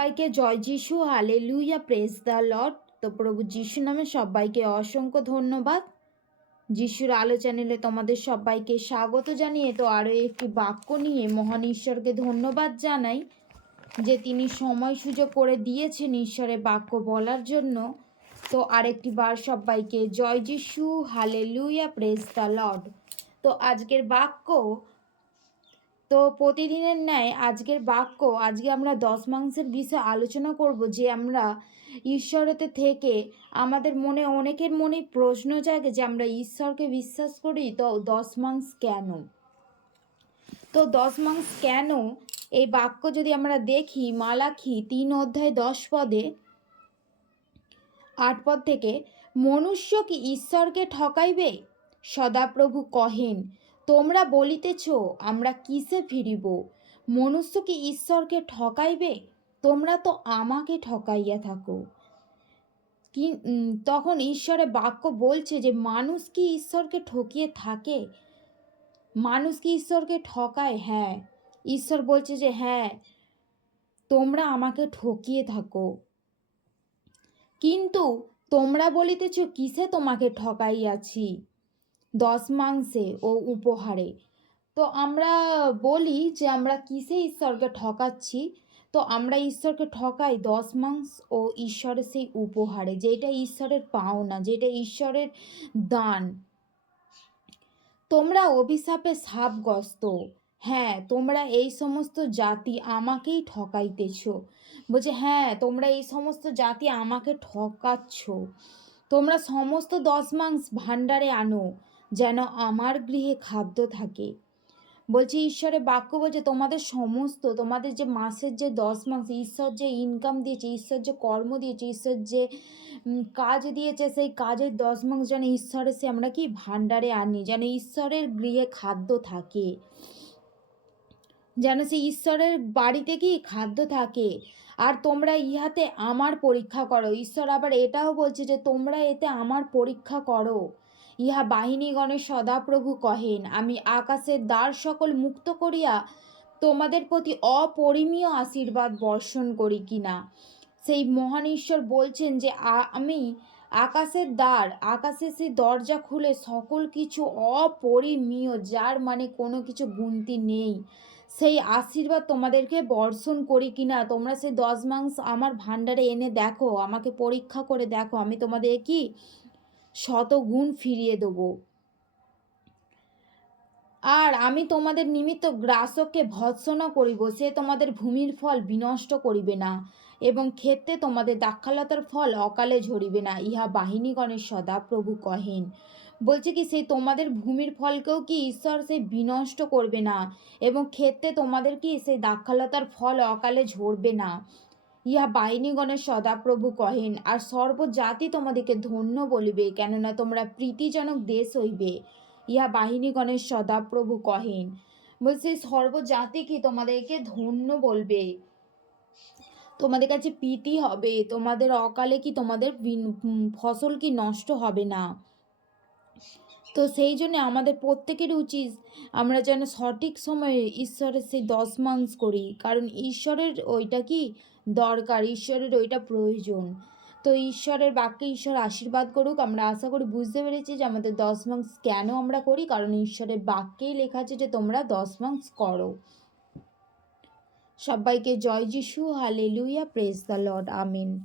সবাইকে জয় যিশু hallelujah praise the Lord তো প্রভু যিশু নামে সবাইকে অসংখ্য ধন্যবাদ। যিশুর আলো চ্যানেলে তোমাদের সবাইকে স্বাগত জানিয়ে তো আরও একটি বাক্য নিয়ে মহান ঈশ্বরকে ধন্যবাদ জানাই, যে তিনি সময় সুযোগ করে দিয়েছেন ঈশ্বরের বাক্য বলার জন্য। তো আরেকটি বার সবাইকে জয় যিশু hallelujah praise the Lord তো আজকের বাক্য তো প্রতিদিনের ন্যায় আজকের বাক্য, আজকে আমরা দশ মাংসের বিষয়ে আলোচনা করব যে আমরা ঈশ্বরতে থেকে আমাদের মনে, অনেকের মনে প্রশ্ন জাগে যে আমরা ঈশ্বরকে বিশ্বাস করি, তো দশ মাংস কেন? তো দশ মাংস কেন? এই বাক্য যদি আমরা দেখি, মালাখি তিন অধ্যায় দশ পদে, আট পদ থেকে, মনুষ্য কি ঈশ্বরকে ঠকাইবে? সদাপ্রভু কহেন তোমরা বলিতেছ, আমরা কিসে ফিরিব? মনুষ্য কি ঈশ্বরকে ঠকাইবে? তোমরা তো আমাকে ঠকাইয়া থাকো। কি তখন ঈশ্বরে বাক্য বলছে যে, মানুষ কি ঈশ্বরকে ঠকিয়ে থাকে? মানুষ কি ঈশ্বরকে ঠকায়? হ্যাঁ। ঈশ্বর বলছে যে হ্যাঁ তোমরা আমাকে ঠকিয়ে থাকো। কিন্তু তোমরা বলিতেছ, কিসে তোমাকে ঠকাইয়াছি? দশ মাংসে ও উপহারে। তো আমরা বলি যে আমরা কিসে ঈশ্বরকে ঠকাচ্ছি? তো আমরা ঈশ্বরকে ঠকাই দশ মাংস ও ঈশ্বরের সেই উপহারে যেটা ঈশ্বরের পাওনা যেটা ঈশ্বরের দান। তোমরা অভিশাপে সাপগ্রস্ত। হ্যাঁ তোমরা এই সমস্ত জাতি আমাকেই ঠকাইতেছ। বলছে হ্যাঁ তোমরা এই সমস্ত জাতি আমাকে ঠকাচ্ছ। তোমরা সমস্ত দশ মাংস ভাণ্ডারে আনো। যেন আমার গৃহে খাদ্য থাকে। বলছে ঈশ্বরের বাক্য বলছে, তোমাদের সমস্ত, তোমাদের যে মাসের যে দশ মাস, ঈশ্বর যে ইনকাম দিয়েছে, ঈশ্বর যে কর্ম দিয়েছে, ঈশ্বর যে কাজ দিয়েছে, সেই কাজের দশ মাস যেন ঈশ্বরের সে আমরা কি ভাণ্ডারে আনি, যেন ঈশ্বরের গৃহে খাদ্য থাকে। যেন সে ঈশ্বরের বাড়িতে কি খাদ্য থাকে। আর তোমরা ইহাতে আমার পরীক্ষা করো। ঈশ্বর আবার এটাও বলছে যে, তোমরা এতে আমার পরীক্ষা করো। ইহা বাহিনীগণের সদাপ্রভু কহেন, আমি আকাশের দ্বার সকল মুক্ত করিয়া তোমাদের প্রতি অপরিমীয় আশীর্বাদ বর্ষণ করি কিনা। সেই মহান ঈশ্বর বলছেন যে আমি আকাশের দ্বার আকাশের সেই দরজা খুলে সকল কিছু অপরিমীয়, যার মানে কোনো কিছু গুনতি নেই। সেই আশীর্বাদ তোমাদেরকে বর্ষণ করি কি না তোমরা সেই দশ মাংস আমার ভাণ্ডারে এনে দেখো, আমাকে পরীক্ষা করে দেখো। আমি তোমাদের কি শত গুণ ফিরিয়ে দেবো। আর আমি তোমাদের নিমিত্ত গ্রাসককে ভৎসনা করিব, সে তোমাদের ভূমির ফল বিনষ্ট করিবে না এবং ক্ষেত্রে তোমাদের দাক্ষালতার ফল অকালে ঝরিবে না। ইহা বাহিনীগণের সদা প্রভু কহেন। বলছে কি সেই তোমাদের ভূমির ফলকেও কি ঈশ্বর সেই বিনষ্ট করবে না এবং ক্ষেত্রে তোমাদের কি সেই দাক্ষালতার ফল অকালে ঝরবে না? ইহা বাহিনীগণের সদাপ্রভু কহেন, আর সর্বজাতি তোমাদেরকে ধন্য বলিবে, কেননা তোমরা প্রীতিজনক দেশ হইবে। ইহা বাহিনীগণের সদাপ্রভু কহেন। বলছে, সর্বজাতি কি তোমাদেরকে ধন্য বলবে? তোমাদের কাছে প্রীতি হবে? তোমাদের অকালে কি তোমাদের ফসল কি নষ্ট হবে না? তো সেই জন্য আমাদের প্রত্যেকের উচিত আমরা যেন সঠিক সময়ে ঈশ্বরের সেই দশ মাংস করি। কারণ ঈশ্বরের ওইটা কি? দরকার। ঈশ্বরের ওইটা প্রয়োজন। তো ঈশ্বরের বাক্যে ঈশ্বর আশীর্বাদ করুক। আমরা আশা করি বুঝতে পেরেছি যে আমাদের দশ মাংস কেন আমরা করি? কারণ ঈশ্বরের বাক্যেই লেখা আছে যে তোমরা দশ মাংস করো। সবাইকে জয় Jishu. Hallelujah praise the Lord amen